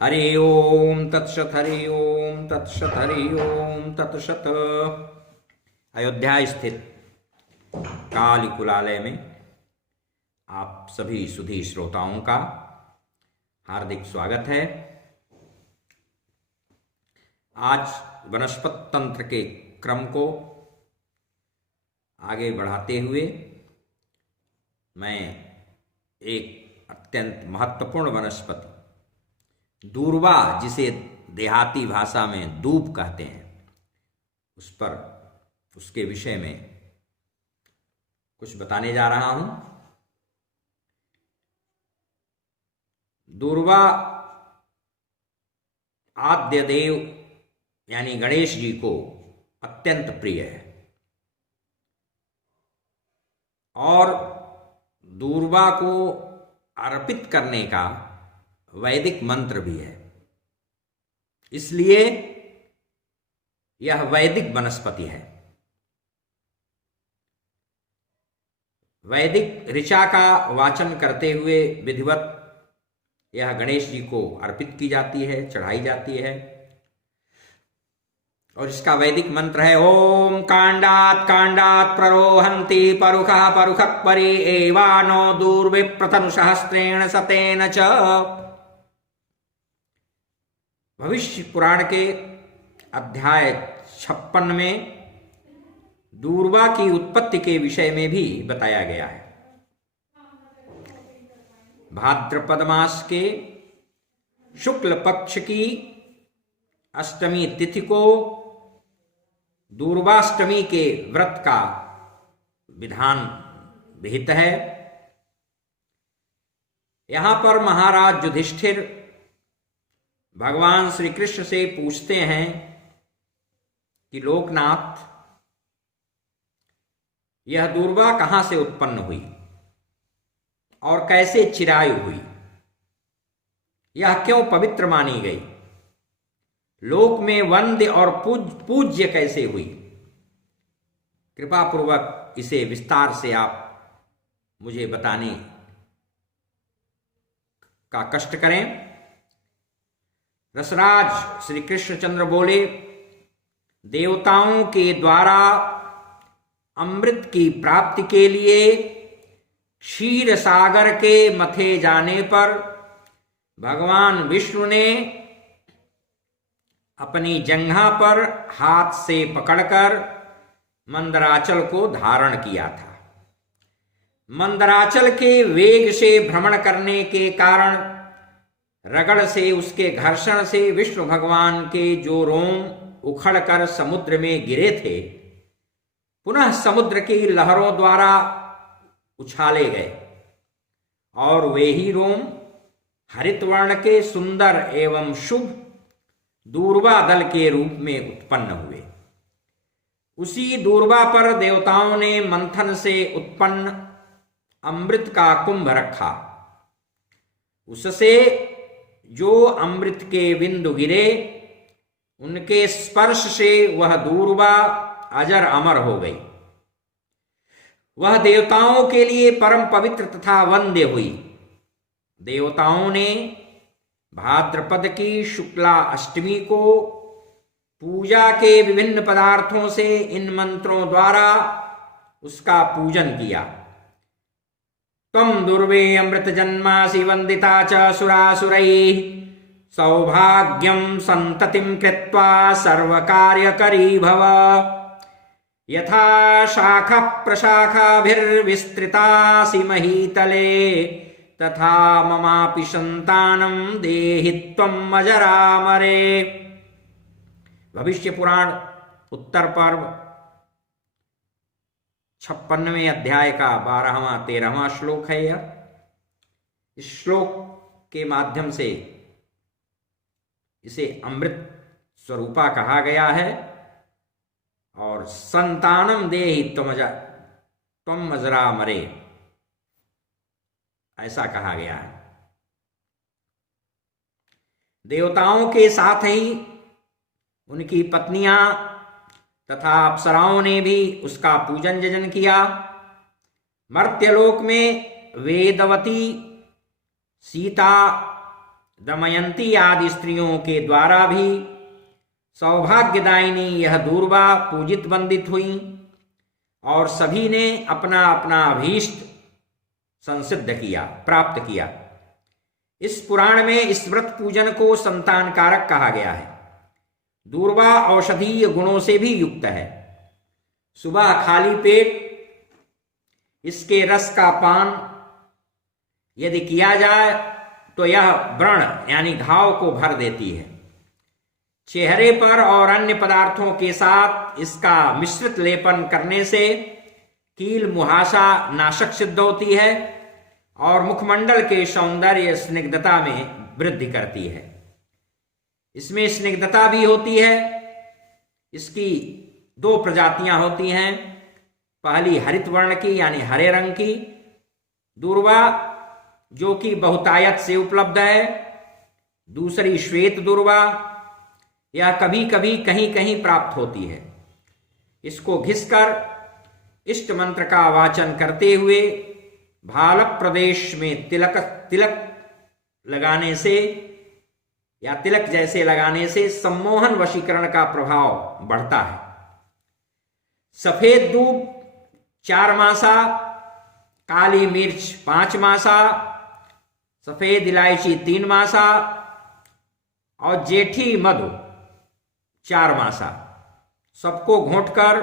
हरि ओम तत्सत हरि ओम तत्सत हरि ओम तत्सत। अयोध्या स्थित काली कुलालय में आप सभी सुधी श्रोताओं का हार्दिक स्वागत है। आज वनस्पत तंत्र के क्रम को आगे बढ़ाते हुए मैं एक अत्यंत महत्वपूर्ण वनस्पति दूर्वा, जिसे देहाती भाषा में दूब कहते हैं, उसके विषय में कुछ बताने जा रहा हूं। दूर्वा आद्य देव यानी गणेश जी को अत्यंत प्रिय है और दूर्वा को अर्पित करने का वैदिक मंत्र भी है, इसलिए यह वैदिक वनस्पति है। वैदिक ऋचा का वाचन करते हुए विधिवत यह गणेश जी को अर्पित की जाती है, चढ़ाई जाती है। और इसका वैदिक मंत्र है ओम कांडात कांडात प्ररोहन्ति परुखः परुखः परि एवानो दूर्विप्रथम सहस्रेण सतेन च। भविष्य पुराण के अध्याय 56 में दूर्वा की उत्पत्ति के विषय में भी बताया गया है। भाद्रपद मास के शुक्ल पक्ष की अष्टमी तिथि को दूर्वाष्टमी के व्रत का विधान विहित है। यहां पर महाराज युधिष्ठिर भगवान श्री कृष्ण से पूछते हैं कि लोकनाथ, यह दूर्वा कहां से उत्पन्न हुई और कैसे चिरायु हुई, यह क्यों पवित्र मानी गई, लोक में वंद्य और पूज्य कैसे हुई, कृपा पूर्वक इसे विस्तार से आप मुझे बताने का कष्ट करें। रसराज श्री कृष्णचंद्र बोले, देवताओं के द्वारा अमृत की प्राप्ति के लिए क्षीर सागर के मथे जाने पर भगवान विष्णु ने अपनी जंघा पर हाथ से पकड़कर मंदराचल को धारण किया था। मंदराचल के वेग से भ्रमण करने के कारण रगड़ से, उसके घर्षण से विष्णु भगवान के जो रोम उखड़कर समुद्र में गिरे थे, पुनः समुद्र की लहरों द्वारा उछाले गए और वे ही रोम हरित वर्ण के सुंदर एवं शुभ दूर्वा दल के रूप में उत्पन्न हुए। उसी दूर्वा पर देवताओं ने मंथन से उत्पन्न अमृत का कुंभ रखा। उससे जो अमृत के बिंदु गिरे, उनके स्पर्श से वह दूर्वा अजर अमर हो गई। वह देवताओं के लिए परम पवित्र तथा वंद्य हुई। देवताओं ने भाद्रपद की शुक्ला अष्टमी को पूजा के विभिन्न पदार्थों से इन मंत्रों द्वारा उसका पूजन किया। त्वं दुर्वे अमृत जन्मासि वंदिता च सुरासुरैः सौभाग्यं सन्ततिं कृत्वा सर्वकार्यकरी भव। यथा शाखा प्रशाखाभिर्विस्तृतासि महीतले तथा ममापि संतानं देहि त्वम् अजरामरे। भविष्य पुराण उत्तर पर्व 56वें अध्याय का 12वां 13वां श्लोक है यह। इस श्लोक के माध्यम से इसे अमृत स्वरूपा कहा गया है और संतानम देहि त्वम अजरा मरे, ऐसा कहा गया है। देवताओं के साथ ही उनकी पत्नियां तथा अप्सराओं ने भी उसका पूजन जजन किया। मर्त्यलोक में वेदवती सीता दमयंती आदि स्त्रियों के द्वारा भी सौभाग्यदायिनी यह दूर्वा पूजित वंदित हुई और सभी ने अपना अपना अभीष्ट संसिद्ध किया, प्राप्त किया। इस पुराण में इस व्रत पूजन को संतान कारक कहा गया है। दूर्वा औषधीय गुणों से भी युक्त है। सुबह खाली पेट इसके रस का पान यदि किया जाए तो यह व्रण यानी घाव को भर देती है। चेहरे पर और अन्य पदार्थों के साथ इसका मिश्रित लेपन करने से कील मुहासा नाशक सिद्ध होती है और मुखमंडल के सौंदर्य स्निग्धता में वृद्धि करती है। इसमें स्निग्धता भी होती है। इसकी दो प्रजातियां होती हैं। पहली हरित वर्ण की यानी हरे रंग की दूर्वा जो कि बहुतायत से उपलब्ध है। दूसरी श्वेत दूर्वा, यह कभी कभी कहीं कहीं प्राप्त होती है। इसको घिसकर इष्ट मंत्र का वाचन करते हुए भालक प्रदेश में तिलक लगाने से या तिलक जैसे लगाने से सम्मोहन वशीकरण का प्रभाव बढ़ता है। सफेद दूब 4 मासा, काली मिर्च 5 मासा, सफेद इलायची 3 मासा और जेठी मधु 4 मासा सबको घोंटकर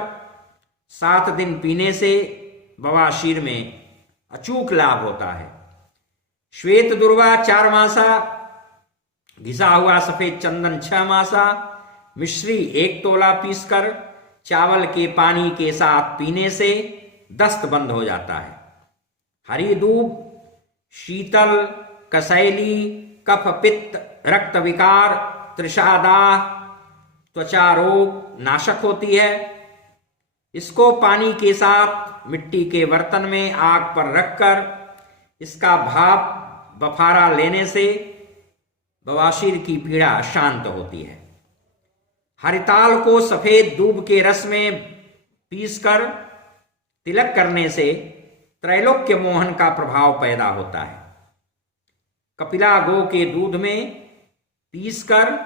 7 दिन पीने से बवासीर में अचूक लाभ होता है। श्वेत दुर्वा 4 मासा, घिसा हुआ सफेद चंदन 6 मासा, मिश्री 1 तोला पीसकर चावल के पानी के साथ पीने से दस्त बंद हो जाता है। हरी दूब शीतल, कसैली, कफ पित्त, रक्त विकार, तृषादाह, त्वचा रोग नाशक होती है। इसको पानी के साथ मिट्टी के बर्तन में आग पर रखकर इसका भाप बफारा लेने से बवासीर की पीड़ा शांत होती है। हरिताल को सफेद दूब के रस में पीसकर तिलक करने से त्रैलोक्य मोहन का प्रभाव पैदा होता है। कपिला गो के दूध में पीसकर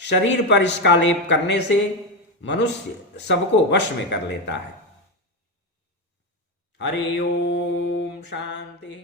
शरीर पर इसका लेप करने से मनुष्य सबको वश में कर लेता है। हरि ओम शांति।